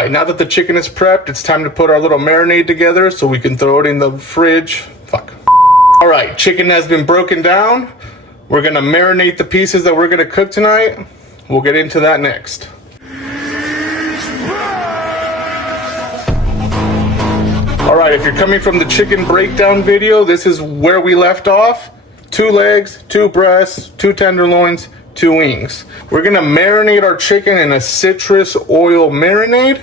right, now that the chicken is prepped, it's time to put our little marinade together so we can throw it in the fridge. Fuck. All right, chicken has been broken down. We're gonna marinate the pieces that we're gonna cook tonight. We'll get into that next. All right, if you're coming from the chicken breakdown video, this is where we left off. 2 legs, 2 breasts, 2 tenderloins, 2 wings. We're gonna marinate our chicken in a citrus oil marinade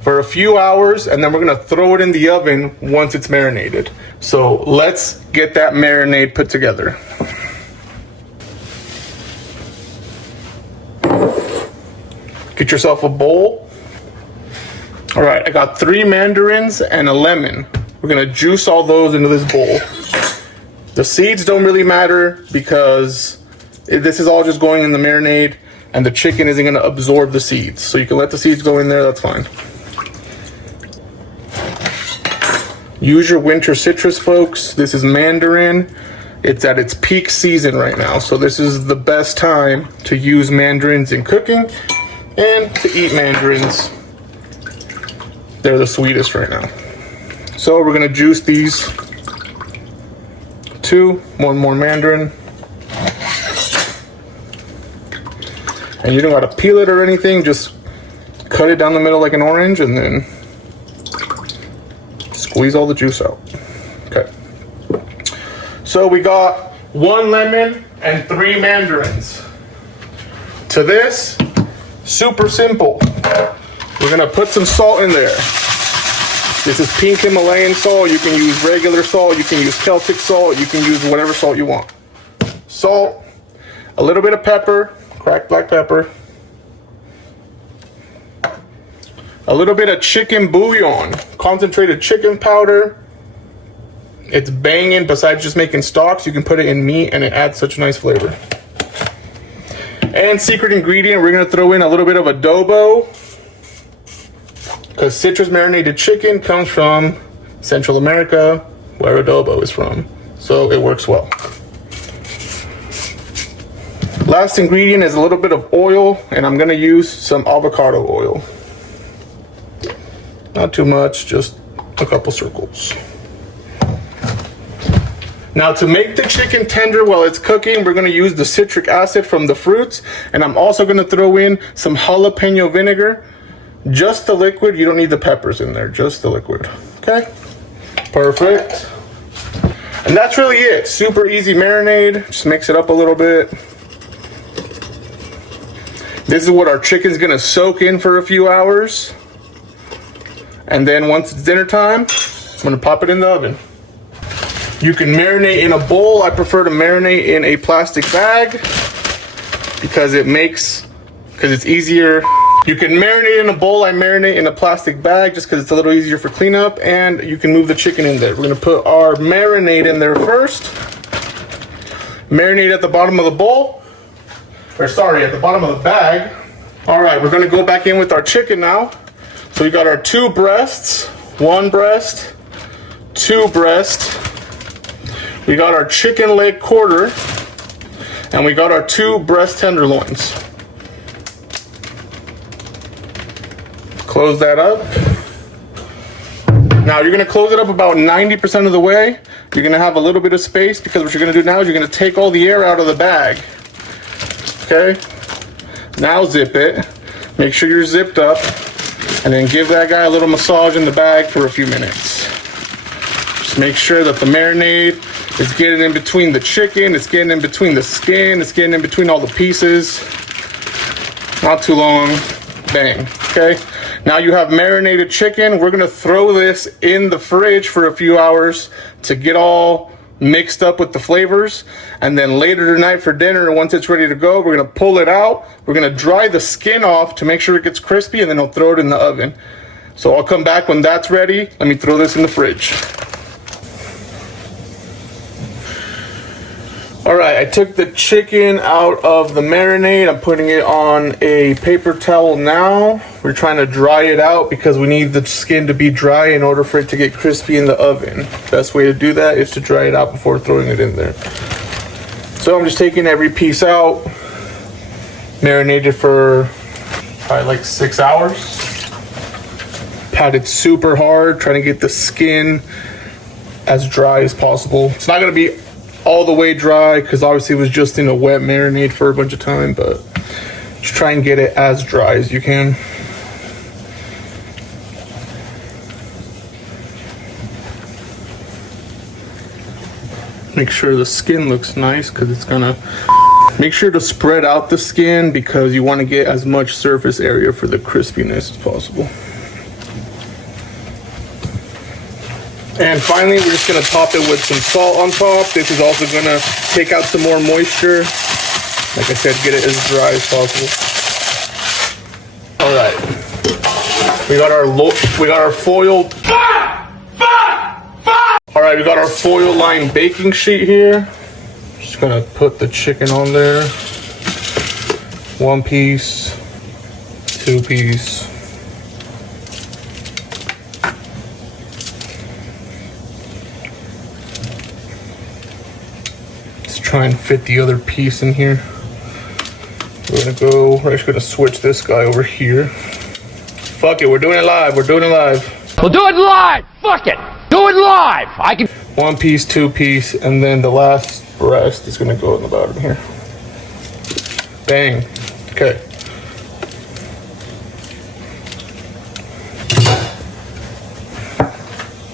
for a few hours, and then we're gonna throw it in the oven once it's marinated. So let's get that marinade put together. Get yourself a bowl. All right, I got 3 mandarins and a lemon. We're gonna juice all those into this bowl. The seeds don't really matter because this is all just going in the marinade and the chicken isn't gonna absorb the seeds. So you can let the seeds go in there, that's fine. Use your winter citrus, folks. This is mandarin. It's at its peak season right now. So this is the best time to use mandarins in cooking and to eat mandarins. They're the sweetest right now. So we're gonna juice these 2, 1 more mandarin. And you don't gotta peel it or anything, just cut it down the middle like an orange and then squeeze all the juice out. Okay. So we got 1 lemon and 3 mandarins. To this, super simple. We're gonna put some salt in there. This is pink Himalayan salt. You can use regular salt, you can use Celtic salt, you can use whatever salt you want. Salt, a little bit of pepper, cracked black pepper, a little bit of chicken bouillon, concentrated chicken powder. It's banging. Besides just making stocks, you can put it in meat and it adds such a nice flavor. And secret ingredient, we're gonna throw in a little bit of adobo because citrus marinated chicken comes from Central America, where adobo is from. So it works well. Last ingredient is a little bit of oil, and I'm gonna use some avocado oil. Not too much, just a couple circles. Now to make the chicken tender while it's cooking, we're gonna use the citric acid from the fruits, and I'm also gonna throw in some jalapeno vinegar. Just the liquid, you don't need the peppers in there, just the liquid. Okay, perfect. And that's really it, super easy marinade. Just mix it up a little bit. This is what our chicken's gonna soak in for a few hours. And then once it's dinner time, I'm gonna pop it in the oven. You can marinate in a bowl. I prefer to marinate in a plastic bag because it's easier. You can marinate in a bowl. I marinate in a plastic bag just because it's a little easier for cleanup, and you can move the chicken in there. We're gonna put our marinade in there first. Marinate at the bottom of the bowl, at the bottom of the bag. All right, we're gonna go back in with our chicken now. So we got our 2 breasts, 1 breast, 2 breasts. We got our chicken leg quarter, and we got our 2 breast tenderloins. Close that up. Now you're gonna close it up about 90% of the way. You're gonna have a little bit of space because what you're gonna do now is you're gonna take all the air out of the bag. Okay? Now zip it. Make sure you're zipped up. And then give that guy a little massage in the bag for a few minutes. Just make sure that the marinade is getting in between the chicken, it's getting in between the skin, it's getting in between all the pieces. Not too long, bang, okay? Now you have marinated chicken. We're gonna throw this in the fridge for a few hours to get all mixed up with the flavors, and then later tonight for dinner, once it's ready to go, we're gonna pull it out, we're gonna dry the skin off to make sure it gets crispy, and then I'll throw it in the oven. So I'll come back when that's ready. Let me throw this in the fridge. All right, I took the chicken out of the marinade. I'm putting it on a paper towel now. We're trying to dry it out because we need the skin to be dry in order for it to get crispy in the oven. Best way to do that is to dry it out before throwing it in there. So I'm just taking every piece out, marinated for probably like 6 hours. pat it super hard, trying to get the skin as dry as possible. It's not gonna be all the way dry because obviously it was just in a wet marinade for a bunch of time, but just try and get it as dry as you can. Make sure the skin looks nice because it's gonna make sure to spread out the skin because you want to get as much surface area for the crispiness as possible. And finally, we're just gonna top it with some salt on top. This is also gonna take out some more moisture. Like I said, get it as dry as possible. All right, we got our foil. All right, we got our foil lined baking sheet here. Just gonna put the chicken on there. 1 piece, 2 piece. Let's try and fit the other piece in here. We're just gonna switch this guy over here. Fuck it, we're doing it live. We'll do it live. Fuck it. Do it live. 1 piece, 2 piece, and then the last breast is gonna go in the bottom here. Bang. Okay.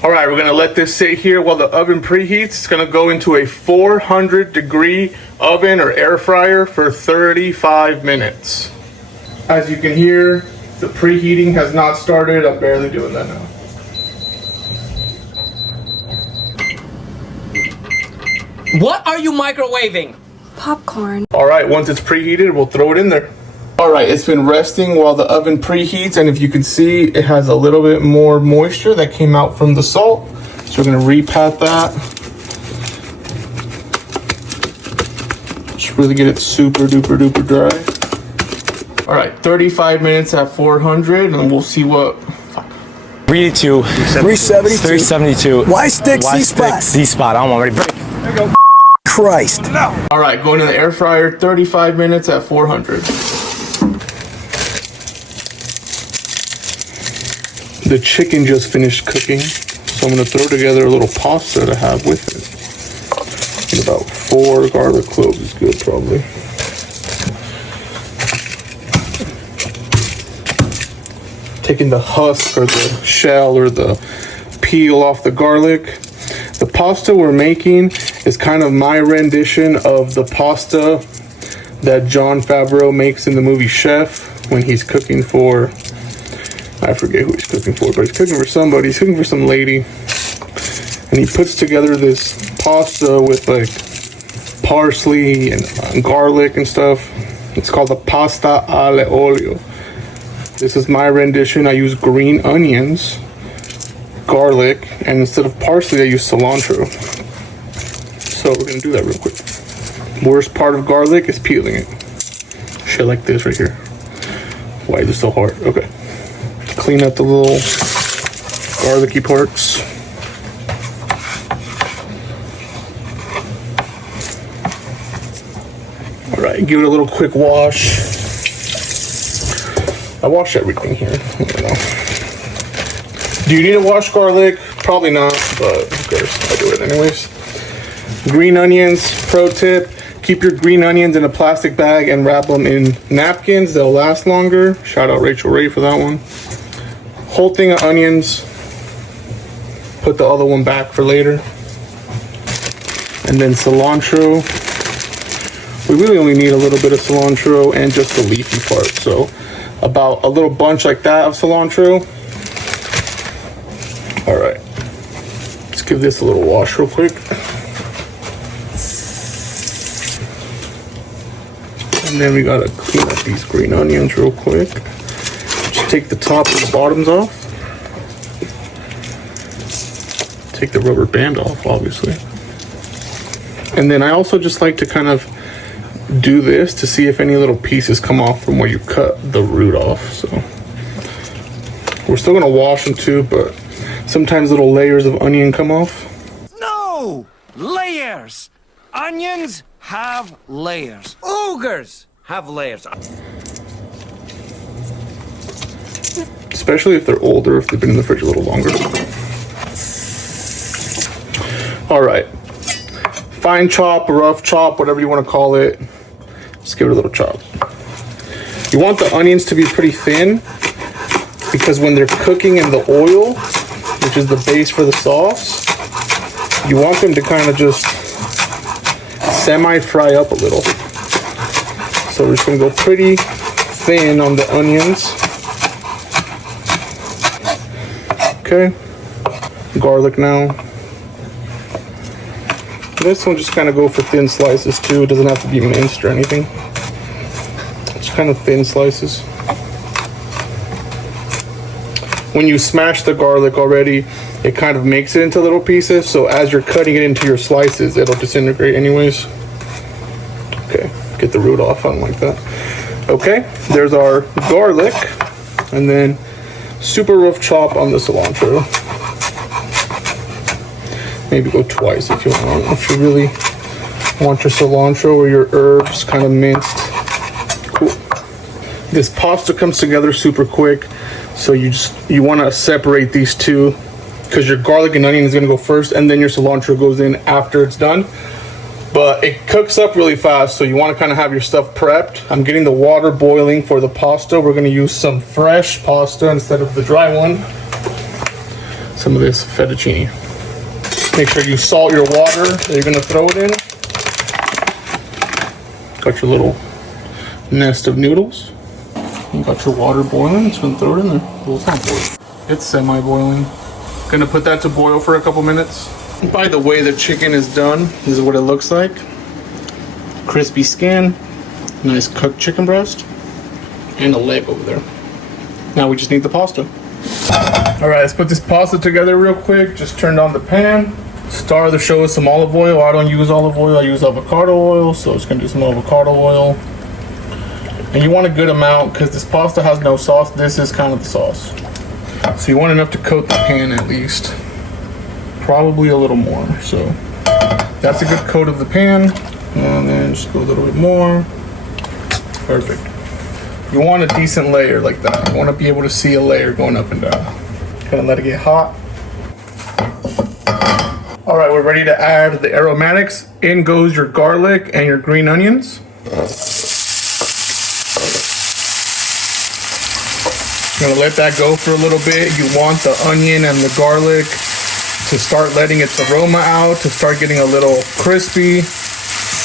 All right, we're gonna let this sit here while the oven preheats. It's gonna go into a 400-degree oven or air fryer for 35 minutes. As you can hear, the preheating has not started. I'm barely doing that now. What are you microwaving? Popcorn. All right, once it's preheated, we'll throw it in there. All right, it's been resting while the oven preheats, and if you can see, it has a little bit more moisture that came out from the salt. So we're gonna repat that. Just really get it super duper duper dry. All right, 35 minutes at 400, and we'll see what. Read it to 372. 372. Why stick C-spot? C-spot. I'm already break. There you go. Christ. All right, going to the air fryer, 35 minutes at 400. The chicken just finished cooking, so I'm gonna throw together a little pasta to have with it. And about 4 garlic cloves is good, probably. Taking the husk or the shell or the peel off the garlic. The pasta we're making is kind of my rendition of the pasta that Jon Favreau makes in the movie Chef when he's cooking for, I forget who he's cooking for, but he's cooking for somebody. He's cooking for some lady. And he puts together this pasta with like parsley and garlic and stuff. It's called the pasta alle olio. This is my rendition. I use green onions, garlic, and instead of parsley, I use cilantro. So we're gonna do that real quick. Worst part of garlic is peeling it. Shit like this right here. Why is it so hard? Okay. Clean up the little garlicky parts. All right, give it a little quick wash. I wash everything here. I don't know. Do you need to wash garlic? Probably not, but who cares? I do it anyways. Green onions, pro tip. Keep your green onions in a plastic bag and wrap them in napkins. They'll last longer. Shout out Rachel Ray for that one. Whole thing of onions. Put the other one back for later. And then cilantro. We really only need a little bit of cilantro and just the leafy part. So about a little bunch like that of cilantro. All right. Let's give this a little wash real quick. And then we gotta clean up these green onions real quick. Just take the top and the bottoms off. Take the rubber band off, obviously. And then I also just like to kind of do this to see if any little pieces come off from where you cut the root off. So we're still gonna wash them too, but sometimes little layers of onion come off. No! Layers! Onions have layers. Ogres have layers. This especially if they're older, if they've been in the fridge a little longer. All right, fine chop, rough chop, whatever you want to call it. Just give it a little chop. You want the onions to be pretty thin because when they're cooking in the oil, which is the base for the sauce, you want them to kind of just semi-fry up a little. So we're just gonna go pretty thin on the onions. Okay, garlic now. This one just kind of go for thin slices too. It doesn't have to be minced or anything. Just kind of thin slices. When you smash the garlic already, it kind of makes it into little pieces. So as you're cutting it into your slices, it'll disintegrate anyways. Okay, get the root off. I don't like that. Okay, there's our garlic, and then super rough chop on the cilantro. Maybe go twice if you want. If you really want your cilantro or your herbs kind of minced. Cool. This pasta comes together super quick, so you want to separate these two because your garlic and onion is going to go first, and then your cilantro goes in after it's done. But it cooks up really fast, so you want to kind of have your stuff prepped. I'm getting the water boiling for the pasta. We're going to use some fresh pasta instead of the dry one. Some of this fettuccine. Make sure you salt your water that you're going to throw it in. Got your little nest of noodles. You got your water boiling. Just going to throw it in there. Well, it's not boiling. It's semi-boiling. Going to put that to boil for a couple minutes. By the way the chicken is done, this is what it looks like. Crispy skin, nice cooked chicken breast, and a leg over there. Now we just need the pasta. All right, let's put this pasta together real quick. Just turned on the pan. Star of the show is some olive oil. I don't use olive oil, I use avocado oil, so it's gonna do some avocado oil. And you want a good amount because this pasta has no sauce. This is kind of the sauce. So you want enough to coat the pan at least. Probably a little more. So that's a good coat of the pan. And then just go a little bit more. Perfect. You want a decent layer like that. You want to be able to see a layer going up and down. Kind of let it get hot. All right, we're ready to add the aromatics. In goes your garlic and your green onions. You're gonna let that go for a little bit. You want the onion and the garlic to start letting its aroma out, to start getting a little crispy.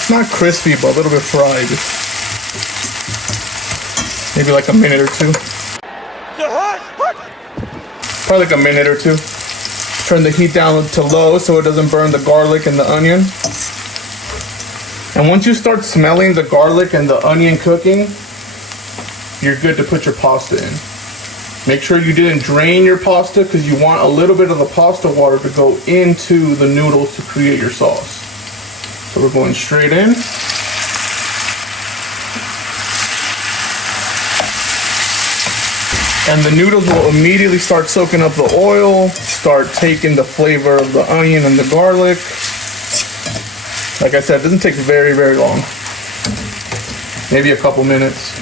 Not crispy, but a little bit fried. Maybe like a minute or two. Probably like a minute or two. Turn the heat down to low so it doesn't burn the garlic and the onion. And once you start smelling the garlic and the onion cooking, you're good to put your pasta in. Make sure you didn't drain your pasta because you want a little bit of the pasta water to go into the noodles to create your sauce. So we're going straight in. And the noodles will immediately start soaking up the oil, start taking the flavor of the onion and the garlic. Like I said, it doesn't take very, very long. Maybe a couple minutes.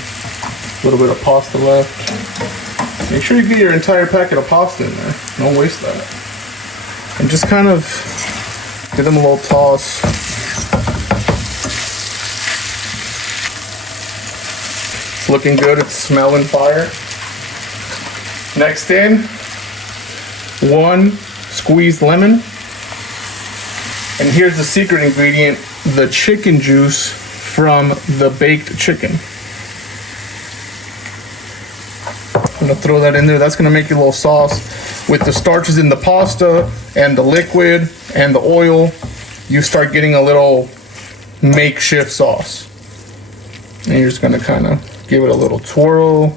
A little bit of pasta left. Make sure you get your entire packet of pasta in there. Don't waste that. And just kind of give them a little toss. It's looking good. It's smelling fire. Next in, 1 squeezed lemon. And here's the secret ingredient, the chicken juice from the baked chicken. I'm gonna throw that in there. That's gonna make your little sauce. With the starches in the pasta and the liquid and the oil, you start getting a little makeshift sauce. And you're just gonna kind of give it a little twirl.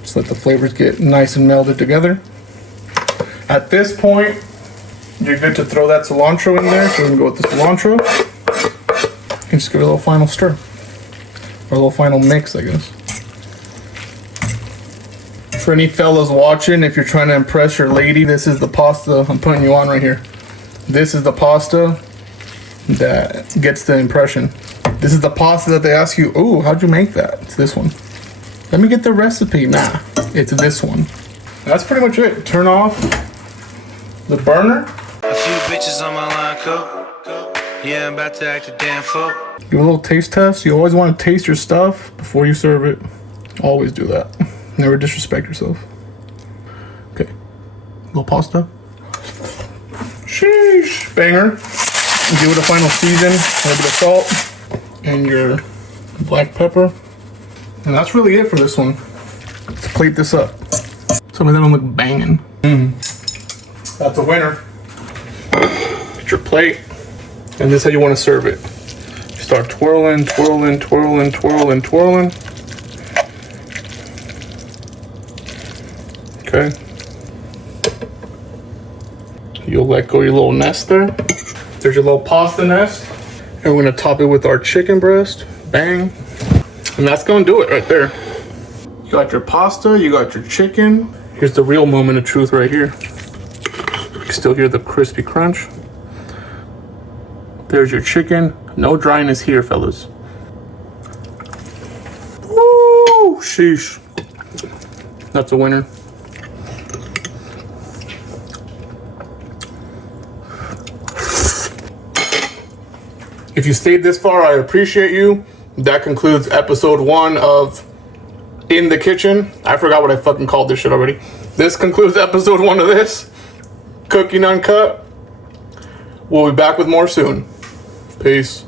Just let the flavors get nice and melded together. At this point, you're good to throw that cilantro in there. So we're gonna go with the cilantro. And just give it a little final stir. Or a little final mix, I guess. For any fellas watching, if you're trying to impress your lady, this is the pasta I'm putting you on right here. This is the pasta that gets the impression. This is the pasta that they ask you, oh, how'd you make that? It's this one. Let me get the recipe. Nah, it's this one. That's pretty much it. Turn off the burner. A few bitches on my line, coke. Yeah, I'm about to act a damn fool. Do a little taste test. You always want to taste your stuff before you serve it. Always do that. Never disrespect yourself. Okay. Little pasta. Sheesh. Banger. Give it a final season. A little bit of salt. And your black pepper. And that's really it for this one. Let's plate this up. So they don't look banging. That's a winner. Get your plate. And this is how you want to serve it. Start twirling, twirling, twirling, twirling, twirling. Okay. You'll let go of your little nest there. There's your little pasta nest. And we're gonna top it with our chicken breast. Bang. And that's gonna do it right there. You got your pasta, you got your chicken. Here's the real moment of truth right here. You can still hear the crispy crunch. There's your chicken. No dryness here, fellas. Woo! Sheesh. That's a winner. If you stayed this far, I appreciate you. That concludes episode 1 of In the Kitchen. I forgot what I fucking called this shit already. This concludes episode 1 of this. Cooking Uncut. We'll be back with more soon. Peace.